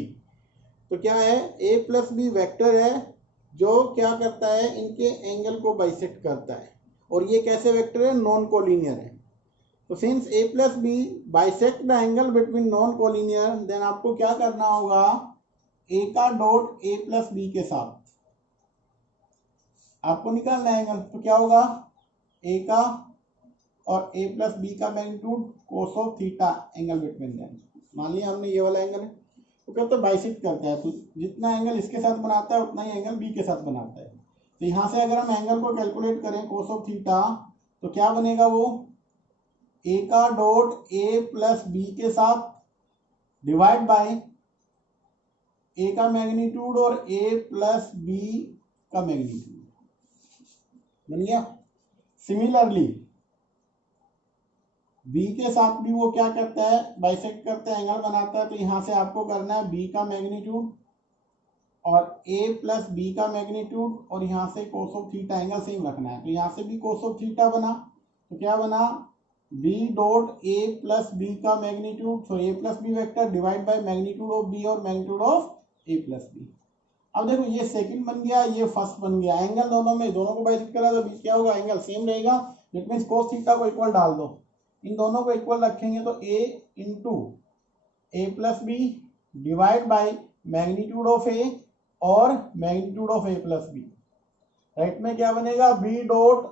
तो क्या है, ए प्लस बी वेक्टर है जो क्या करता है, इनके एंगल को बाइसेक्ट करता है, और ये कैसे वेक्टर है, नॉन कोलिनियर है। तो since A plus B bisect the angle between non collinear, then आपको क्या करना होगा, ए का डॉट ए प्लस बी के साथ आपको निकालना है एंगल। तो क्या होगा, ए का और ए प्लस बी का magnitude cos of theta angle between them. मान लिया हमने ये वाला एंगल है, तो कहते हैं बाइसेक्ट करता है, तो जितना एंगल इसके साथ बनाता है उतना ही एंगल बी के साथ बनाता है। तो यहाँ से अगर हम एंगल को कैलकुलेट करें कोस ऑफ थीटा, तो क्या बनेगा, वो ए का डॉट ए प्लस बी के साथ डिवाइड बाय ए का मैग्नीट्यूड और ए प्लस बी का मैग्नीट्यूड बन गया। सिमिलरली बी के साथ भी वो क्या करता है, बाइसेक्ट करता है, एंगल बनाता है। तो यहाँ से आपको करना है बी का मैग्नीट्यूड और ए प्लस बी का मैग्नीट्यूड, और यहाँ से कोस ऑफ थीटा एंगल सेम रखना है। तो यहाँ से भी कोस ऑफ थीटा बना, तो क्या बना, बी डॉट ए प्लस बी का magnitude, so a plus B vector divide by magnitude of b और magnitude of A plus b. अब देखो ये सेकंड बन गया, ये फर्स्ट बन गया, एंगल दोनों में, दोनों को बाइसेक्ट करा तो क्या होगा, एंगल सेम रहेगा। इट मीन्स कोस थीटा को इक्वल डाल दो, इन दोनों को इक्वल रखेंगे तो a into a plus b divide by magnitude of ए और magnitude of A plus b. Right में क्या बनेगा, b dot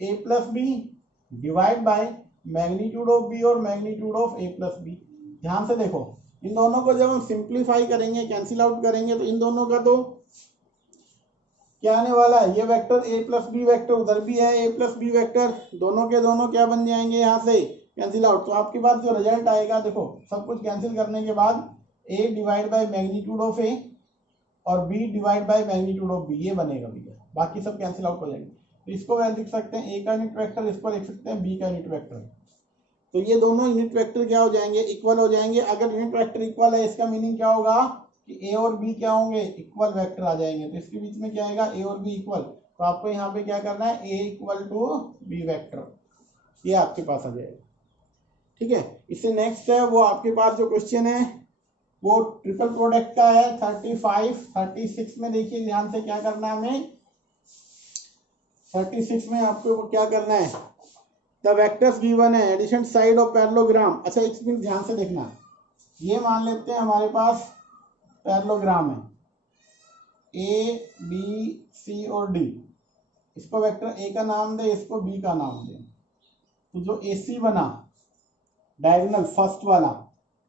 A plus b divide by magnitude of b और magnitude of A plus b. ध्यान से देखो, इन दोनों को जब हम सिंप्लीफाई करेंगे, कैंसिल आउट करेंगे, तो इन दोनों का तो क्या आने वाला है, ये vector A plus B vector उधर भी है, ए प्लस बी वेक्टर, दोनों के दोनों क्या बन जाएंगे, यहाँ से कैंसिल आउट। तो आपके पास जो रिजल्ट आएगा, देखो सब कुछ कैंसिल करने के बाद A divide by magnitude of ए और B divide by magnitude of B, ये बनेगा भैया, बाकी सब कैंसिल आउट हो जाएंगे। तो इसको लिख सकते हैं ए का यूनिट वेक्टर, इसको लिख सकते हैं बी का यूनिट वेक्टर। तो ये दोनों यूनिट वेक्टर क्या हो जाएंगे, इक्वल हो जाएंगे। अगर यूनिट वेक्टर इक्वल है, इसका मीनिंग क्या होगा कि ए और बी क्या होंगे, इक्वल वेक्टर आ जाएंगे। तो इसके बीच में क्या आएगा, ए और बी इक्वल, तो आपको यहाँ पे क्या करना है, ए इक्वल टू बी वेक्टर, ये आपके पास आ जाएगा। ठीक है, इससे नेक्स्ट है वो आपके पास जो क्वेश्चन है वो ट्रिपल प्रोडक्ट का है, 35 36 में देखिए ध्यान से क्या करना है हमें। 36 में आपको क्या करना है, द वेक्टर्स गिवन है, एडिशन साइड ऑफ पैरेललोग्राम। अच्छा एक मिनट ध्यान से देखना, ये मान लेते हैं हमारे पास पैरेललोग्राम है, ए बी सी और डी, इसको वेक्टर ए का नाम दे, इसको बी का नाम दे। तो जो ए सी बना डायगोनल फर्स्ट वाला,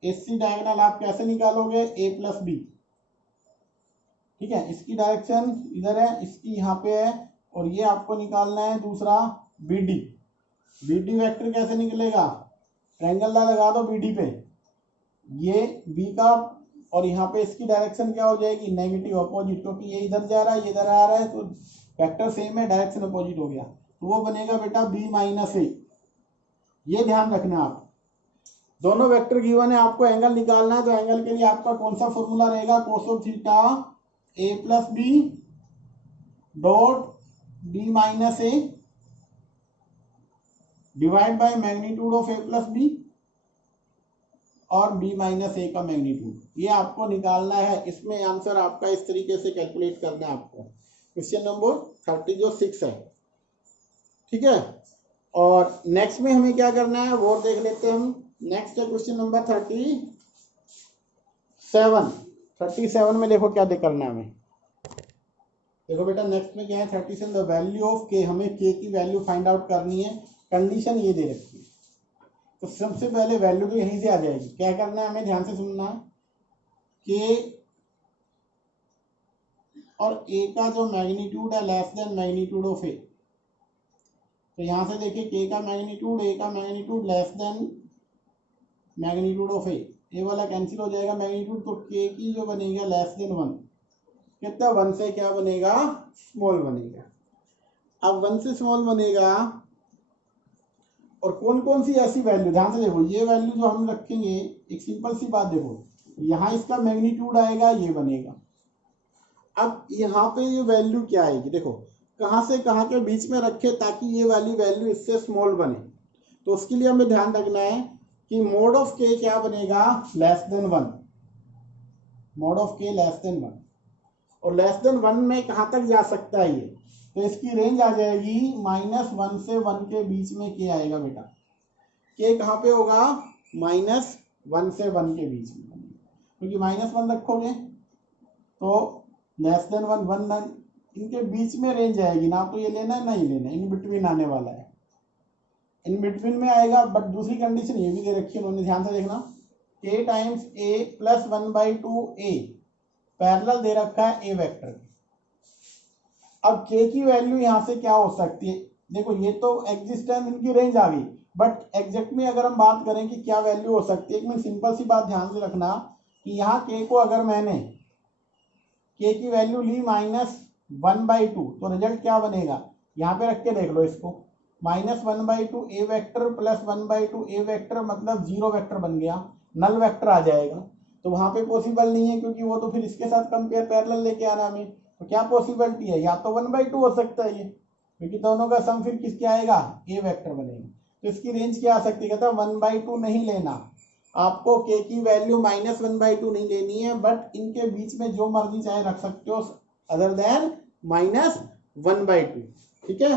ए सी डायगोनल आप कैसे निकालोगे, ए प्लस बी। ठीक है, इसकी डायरेक्शन इधर है, इसकी यहाँ पे है, और ये आपको निकालना है दूसरा B D. B D vector कैसे निकलेगा, ट्रायंगल लगा दो बी डी पे, ये बी का और यहाँ पे इसकी डायरेक्शन क्या हो जाएगी, नेगेटिव अपोजिट, क्योंकि ये इधर जा रहा है ये इधर आ रहा है, तो वेक्टर सेम है, डायरेक्शन अपोजिट हो गया, तो वो बनेगा बेटा बी माइनस ए। ये ध्यान रखना, आप दोनों वेक्टर गिवन है, आपको एंगल निकालना है, तो एंगल के लिए आपका कौन सा फॉर्मूला रहेगा, cos of theta A plus B dot B minus A divide by magnitude of A plus B और बी माइनस ए का मैग्नीट्यूड, ये आपको निकालना है। इसमें आंसर आपका इस तरीके से कैलकुलेट करना है आपको। क्वेश्चन नंबर 36 है। ठीक है, और नेक्स्ट में हमें क्या करना है वो देख लेते हैं हम। नेक्स्ट है क्वेश्चन नंबर 37 में देखो क्या करना है हमें। देखो बेटा नेक्स्ट में क्या है, 37 द वैल्यू ऑफ के, हमें के की वैल्यू फाइंड आउट करनी है। कंडीशन ये दे रखी है, तो सबसे पहले वैल्यू तो यहीं से आ जाएगी। क्या करना है हमें, ध्यान से सुनना है, के और ए का जो मैग्नीट्यूड है less than magnitude of a. तो यहाँ से देखिए के का मैग्नीट्यूड, ए का magnitude less than magnitude of a वाला कैंसिल हो जाएगा मैग्नीट्यूड, तो के की जो बनेगा लेस देन 1। कितना 1 से क्या बनेगा, स्मॉल बनेगा। अब 1 से स्मॉल बनेगा और कौन कौन सी ऐसी वैल्यू, ध्यान से देखो ये वैल्यू जो हम रखेंगे, एक सिंपल सी बात देखो, यहाँ इसका मैग्नीट्यूड आएगा, ये बनेगा। अब यहाँ पे ये वैल्यू क्या आएगी, देखो कहाँ से कहाँ के बीच में रखे ताकि ये वाली वैल्यू इससे स्मॉल बने। तो उसके लिए हमें ध्यान रखना है कि मोड ऑफ के क्या बनेगा, लेस देन 1, मोड ऑफ के लेस देन 1, और लेस देन 1 में कहाँ तक जा सकता है ये, तो इसकी रेंज आ जाएगी -1 से 1 के बीच में के आएगा बेटा। के कहाँ पे होगा, -1 से 1 के बीच में, क्योंकि -1 रखोगे तो लेस देन 1, 1 इनके बीच में रेंज आएगी, ना तो ये लेना है ना ही लेना, इन बिटवीन आने वाला है, इन बिटवीन में आएगा। बट दूसरी कंडीशन ये भी दे रखी है उन्होंने, ध्यान से देखना, k times a plus 1/2 a parallel दे रखा है a वेक्टर। अब k की वैल्यू यहाँ से क्या हो सकती है, देखो ये तो एग्जिस्टेंस इनकी रेंज आ गई, बट एग्जैक्ट में अगर हम बात करें कि क्या वैल्यू हो सकती है, एक में सिंपल सी बात ध्यान से रखना कि यहाँ k को अगर मैंने k की वैल्यू ली -1/2, तो रिजल्ट क्या बनेगा, यहाँ पे रख के देख लो इसको, -1/2 a vector plus 1/2 a vector, मतलब 0 वेक्टर बन गया, नल वेक्टर आ जाएगा। तो वहां पे पॉसिबल नहीं है, क्योंकि वो तो फिर इसके साथ कंपेयर पैरेलल लेके आना हमें। तो क्या पॉसिबिलिटी है, या तो 1/2 हो सकता है ये, क्योंकि दोनों का सम फिर किसके आएगा, a वेक्टर बनेगा। तो इसकी रेंज क्या आ सकती है, कहता 1/2 नहीं लेना आपको, k की वैल्यू -1/2 नहीं लेनी है, बट इनके बीच में जो मर्जी चाहे रख सकते हो अदर देन -1/2, ठीक है।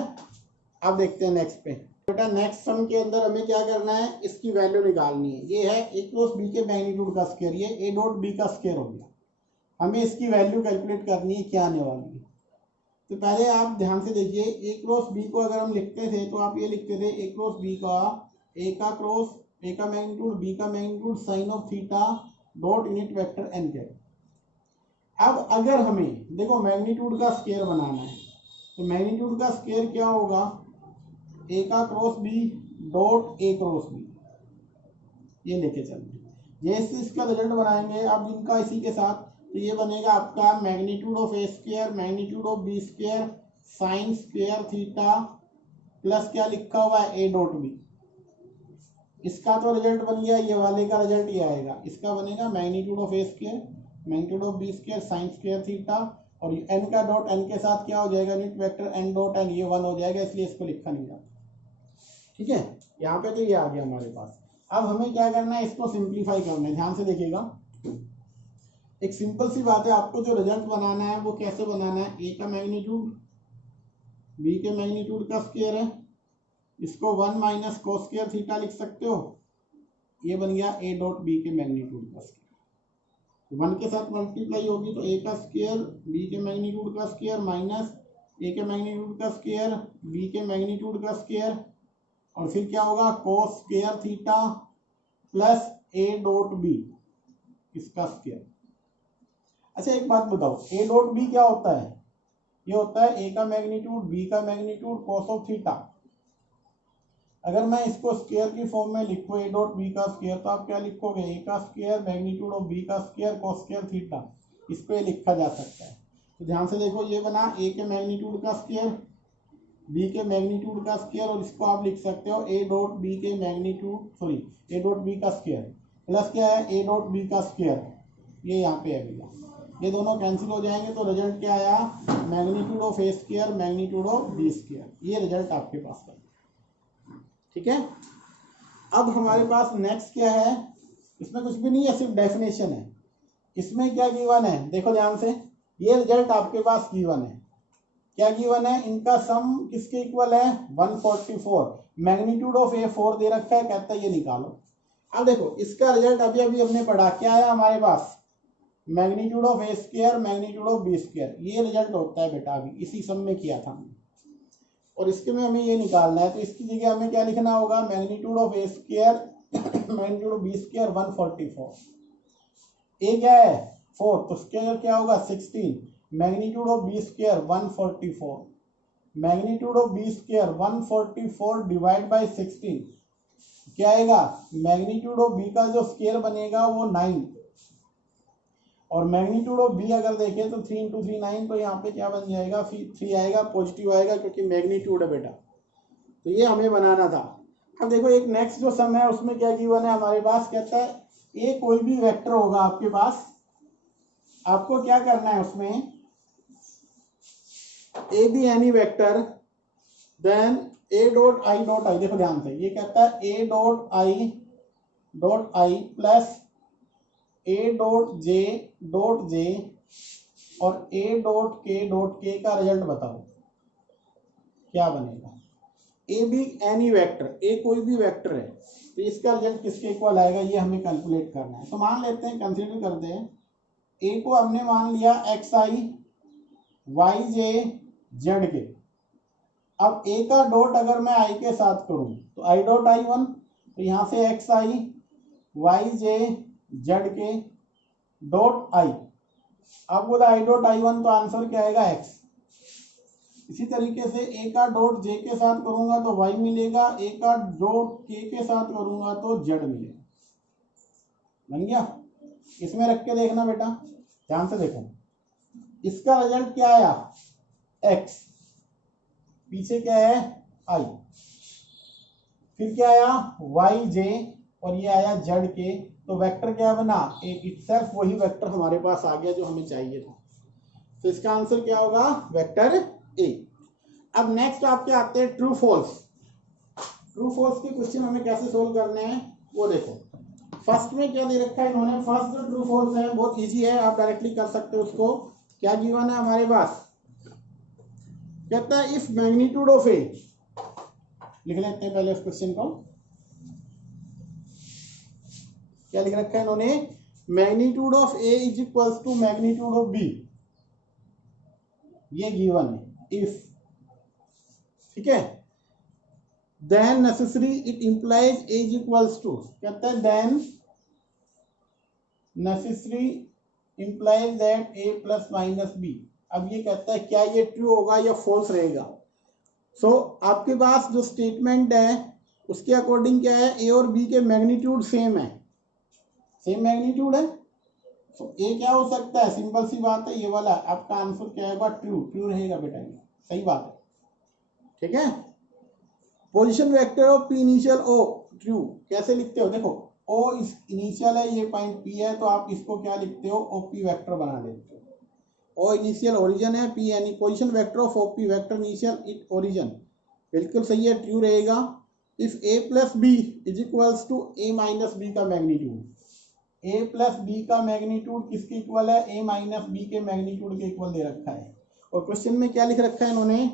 अब देखते हैं नेक्स्ट पे, बेटा नेक्स्ट सम के अंदर हमें क्या करना है, इसकी वैल्यू निकालनी है। ये है a क्रॉस b के मैग्नीट्यूड का स्क्वायर, ये a डॉट b का स्क्वायर हो गया, हमें इसकी वैल्यू कैलकुलेट करनी है, क्या आने वाली है। तो पहले आप ध्यान से देखिए, a क्रॉस b को अगर हम लिखते थे तो आप ये लिखते थे a क्रॉस b का a का क्रॉस a का मैग्नीट्यूड b का magnitude sine of theta dot unit vector n के। अब अगर हमें देखो मैग्नीट्यूड का स्क्वायर बनाना है, तो मैग्नीट्यूड का स्क्वायर क्या होगा, a का cross b dot a cross b, ये लेके चलते हैं। जैसे इसका रिजल्ट बनाएंगे अब इनका इसी के साथ, तो ये बनेगा आपका magnitude of a square magnitude of b square sine square theta plus क्या लिखा हुआ है a डॉट b। इसका तो रिजल्ट बन गया, ये वाले का रिजल्ट ये आएगा, इसका बनेगा magnitude of a square magnitude of b square sine square theta, और n का डॉट n के साथ क्या हो जाएगा, unit vector n dot n, ये 1 हो जाएगा, इसलिए इसको लिखा नहीं जाता, ठीक है। यहाँ पे तो ये आ गया हमारे पास। अब हमें क्या करना है, इसको सिंप्लीफाई करना है, ध्यान से देखिएगा। एक सिंपल सी बात है, आपको जो रिजल्ट बनाना है वो कैसे बनाना है, a का मैग्नीट्यूड b के मैग्नीट्यूड का स्क्वायर है, इसको 1 माइनस कोस स्क्वायर थीटा लिख सकते हो, ये बन गया a डॉट b के मैग्नीट्यूड का स्क्वायर, 1 के साथ मल्टीप्लाई होगी तो a का स्क्वायर b के मैग्नीट्यूड का स्क्वायर माइनस a के मैग्नीट्यूड का स्क्वायर b के मैग्नीट्यूड का स्क्वायर, और फिर क्या होगा cos square theta plus a dot b इसका स्क्वायर। अच्छा एक बात बताओ, a डॉट b क्या होता है, ये होता है a का मैग्नीट्यूड b का मैग्नीट्यूड कोस ऑफ थीटा। अगर मैं इसको स्क्वायर की फॉर्म में लिखूं a डॉट b का स्क्वायर, तो आप क्या लिखोगे, a का स्क्वायर मैग्नीट्यूड ऑफ b का स्क्वायर कोस स्क्वायर थीटा, इसको लिखा जा सकता है। तो ध्यान से देखो, ये बना a के मैग्नीट्यूड का स्क्वायर b के मैग्नीट्यूड का स्क्वायर, और इसको आप लिख सकते हो a डॉट b के magnitude sorry a dot b का स्क्वायर प्लस क्या है a डॉट b का स्क्वायर, ये यहाँ पे है भैया, ये दोनों कैंसिल हो जाएंगे, तो रिजल्ट क्या आया, magnitude of a square magnitude of b square, ये रिजल्ट आपके पास है, ठीक है। अब हमारे पास नेक्स्ट क्या है, इसमें कुछ भी नहीं है, सिर्फ डेफिनेशन है। इसमें क्या गिवन है, देखो ध्यान से, ये रिजल्ट आपके पास गिवन है, क्या गिवन है, इनका सम किसके इक्वल है 144, मैग्नीट्यूड ऑफ ए 4 दे रखा है, कहता है ये निकालो। अब देखो इसका रिजल्ट अभी अभी हमने पढ़ा, क्या है हमारे पास, magnitude of A square magnitude of B square, ये रिजल्ट होता है बेटा, अभी इसी सम में किया था हमने, और इसके में हमें ये निकालना है। तो इसकी जगह हमें क्या लिखना होगा, magnitude of A square magnitude of B square 144, A क्या है 4, तो स्क्वायर क्या होगा 16, magnitude of B square 144, magnitude of B square 144 divide by 16 क्या आएगा, मैग्नीट्यूड ऑफ बी का जो स्क्वायर बनेगा वो 9, और मैग्नीट्यूड ऑफ बी अगर देखें तो 3 × 3 9, तो यहाँ पे क्या बन जाएगा, 3 आएगा, पॉजिटिव आएगा क्योंकि मैग्नीट्यूड है बेटा। तो ये हमें बनाना था। अब देखो एक नेक्स्ट जो सम है उसमें क्या गिवन है हमारे पास, कहता है ए कोई भी वेक्टर होगा आपके पास, आपको क्या करना है उसमें, A be any vector then A dot I dot I, देखो ध्यान से, ये कहता है A dot I plus A dot J और ए डॉट के का रिजल्ट बताओ क्या बनेगा। A be any vector, A कोई भी वेक्टर है तो इसका रिजल्ट किसके इक्वल आएगा, ये हमें कैलकुलेट करना है। तो मान लेते हैं, कंसीडर करते हैं ए को हमने मान लिया x i y j z के। अब ए का डॉट अगर मैं आई के साथ करूं तो आई डॉट आई 1, तो यहां से x i y j z के डॉट आई, अब बोला आई डॉट आई 1, तो आंसर क्या आएगा एक्स। इसी तरीके से ए का डॉट जे के साथ करूंगा तो वाई मिलेगा, ए का डॉट के साथ करूंगा तो जेड मिलेगा। बन गया। इसमें रख के देखना बेटा, ध्यान से देखो, इसका रिजल्ट क्या आया एक्स, पीछे क्या है आई, फिर क्या आया वाई जे और ये आया जेड के, तो वेक्टर क्या बना ए इटसेल्फ, वही वेक्टर हमारे पास आ गया जो हमें चाहिए था। तो इसका आंसर क्या होगा वेक्टर ए। अब नेक्स्ट आपके आते हैं ट्रू फॉल्स। ट्रू फॉल्स के क्वेश्चन हमें कैसे सोल्व करने हैं वो देखो। फर्स्ट में क्या दे रखा है इन्होंने, फर्स्ट जो ट्रू फॉल्स है बहुत इजी है, आप डायरेक्टली कर सकते हो उसको। क्या गिवन है हमारे पास, कहता है इफ मैग्नीट्यूड ऑफ ए, लिख लेते हैं पहले उस क्वेश्चन को, क्या लिख रखा है इन्होंने, magnitude of A is equals to magnitude of B, ये गिवन है इफ, ठीक है। Then necessary it implies A is equals to, कहता है then necessary implies that A plus minus B. अब ये कहता है क्या ये ट्रू होगा या फॉल्स रहेगा। सो आपके पास जो स्टेटमेंट है उसके अकॉर्डिंग क्या है, ए और बी के मैग्नीट्यूड सेम है, सेम मैग्नीट्यूड है, तो ए क्या हो सकता है, सिंपल सी बात है ये वाला, आपका आंसर क्या होगा ट्रू, ट्रू रहेगा बेटा, ये सही बात है, ठीक है। Position vector of P initial O, true, कैसे लिखते हो, देखो ओ इस इनिशियल है, ये पॉइंट पी है, तो आप इसको क्या लिखते हो ओ पी वेक्टर बना देते हो। ओ इनिशियल ओरिजिन है, पी यानी position vector of O P vector initial it origin, बिल्कुल सही है, ट्रू रहेगा। If A plus B is equals to A minus B का मैग्नीट्यूड, ए प्लस बी का मैग्नीट्यूड किसके इक्वल है, ए माइनस बी के मैग्नीट्यूड के इक्वल दे रखा है। और क्वेश्चन में क्या लिख रखा है इन्होंने,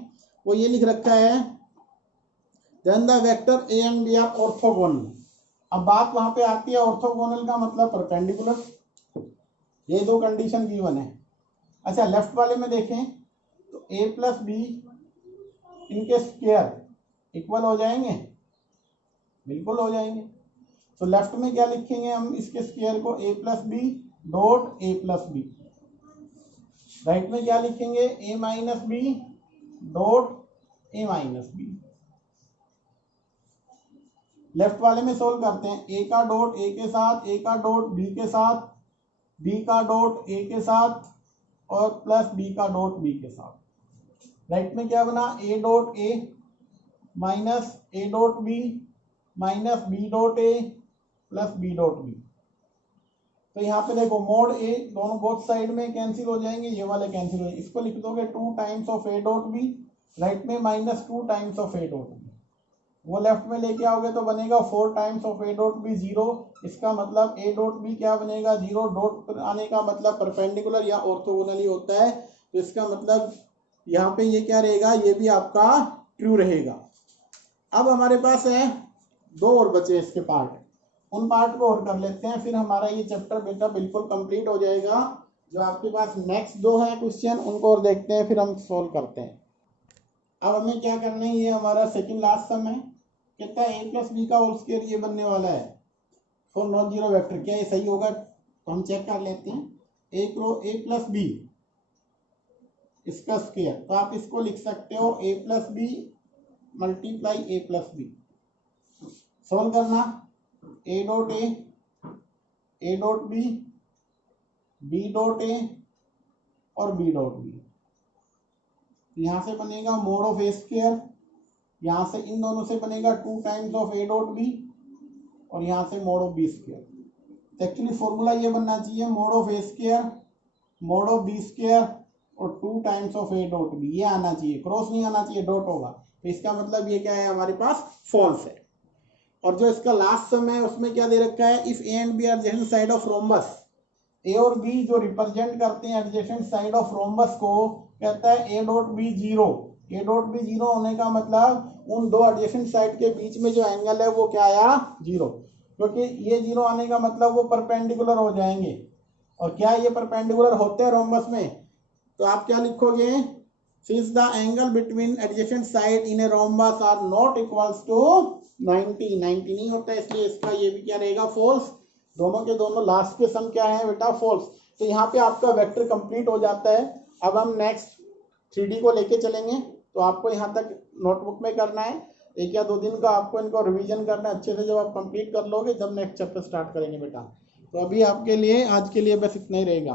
वो ये लिख रखा है then the vector A and B are orthogonal. अब बात वहां पे आती है, ऑर्थोगोनल का मतलब परपेंडिकुलर, ये दो कंडीशन गिवन है। अच्छा लेफ्ट वाले में देखें तो ए प्लस बी इनके स्क्वायर इक्वल हो जाएंगे, बिल्कुल हो जाएंगे। तो लेफ्ट में क्या लिखेंगे हम, इसके स्क्वायर को a plus B dot A plus b, right में क्या लिखेंगे a minus B dot A minus b. Left वाले में सोल्व करते हैं, ए का डॉट ए के साथ, ए का डॉट बी के साथ, बी का डॉट ए के साथ और प्लस बी का डॉट बी के साथ। राइट में क्या बना A dot A minus A dot B minus B dot A plus B dot B. तो यहाँ पे देखो मोड ए दोनों बोथ साइड में कैंसिल हो जाएंगे, ये वाले कैंसिल हो जाएंगे, इसको लिख दोगे 2 times of A dot b, right में minus 2 times of A dot b, वो लेफ्ट में लेके आओगे तो बनेगा 4 times of A dot b 0। इसका मतलब ए डॉट बी क्या बनेगा 0, डॉट आने का मतलब परपेंडिकुलर या ऑर्थोगोनल ही होता है, तो इसका मतलब यहाँ पे ये क्या रहेगा, ये भी आपका ट्रू रहेगा। अब हमारे पास है 2 और बचे इसके पार्ट, उन पार्ट को और कर लेते हैं, फिर हमारा ये चैप्टर बेटा बिल्कुल कंप्लीट हो जाएगा। जो आपके पास नेक्स्ट 2 है क्वेश्चन उनको और देखते हैं, फिर हम सोल्व करते हैं। अब हमें क्या करना है, ये हमारा सेकंड लास्ट सम है, कहता है ए प्लस बी का होल स्क्वायर ये बनने वाला है फॉर नॉन जीरो वेक्टर, क्या ये सही होगा, तो हम चेक कर लेते हैं। ए प्लस बी इसका स्क्वायर, तो आप इसको लिख सकते हो A plus B multiply A plus B. Solve करना A dot B B dot A और बी डॉट बी। यहाँ से बनेगा मोड ऑफ ए स्क्वायर, यहाँ से इन दोनों से बनेगा 2 times of A dot B और यहाँ से mod of B square. Actually formula ये बनना चाहिए mod of A square mod of B square और 2 times of A dot B, ये आना चाहिए, क्रॉस नहीं आना चाहिए, डॉट होगा। तो इसका मतलब ये क्या है, हमारे पास फॉल्स है। और जो इसका लास्ट सम है उसमें क्या दे रखा है, if a and B are adjacent side of rhombus, a और बी जो रिप्रेजेंट करते हैं एडजेसेंट साइड ऑफ रोम्बस को, कहता है A dot B zero. A dot B zero होने का मतलब उन दो एडजेसेंट साइड के बीच में जो एंगल है वो क्या आया, जीरो, क्योंकि ये जीरो आने का मतलब वो परपेंडिकुलर हो जाएंगे। और क्या ये परपेंडिकुलर होते हैं रोम्बस में, तो आप क्या लिखोगे, since the angle between adjacent side in a rhombus are not equals to 90 नहीं होता है, इसलिए इसका ये भी क्या रहेगा, फॉल्स। दोनों के दोनों लास्ट के सम क्या है बेटा, फॉल्स। तो यहाँ पे आपका वेक्टर कंप्लीट हो जाता है। अब हम नेक्स्ट 3D को लेके चलेंगे, तो आपको यहाँ तक नोटबुक में करना है, 1 या 2 दिन का आपको इनको रिवीजन करना है अच्छे से। जब आप कंप्लीट कर लोगे तब नेक्स्ट चैप्टर स्टार्ट करेंगे बेटा। तो अभी आपके लिए आज के लिए बस इतना ही रहेगा।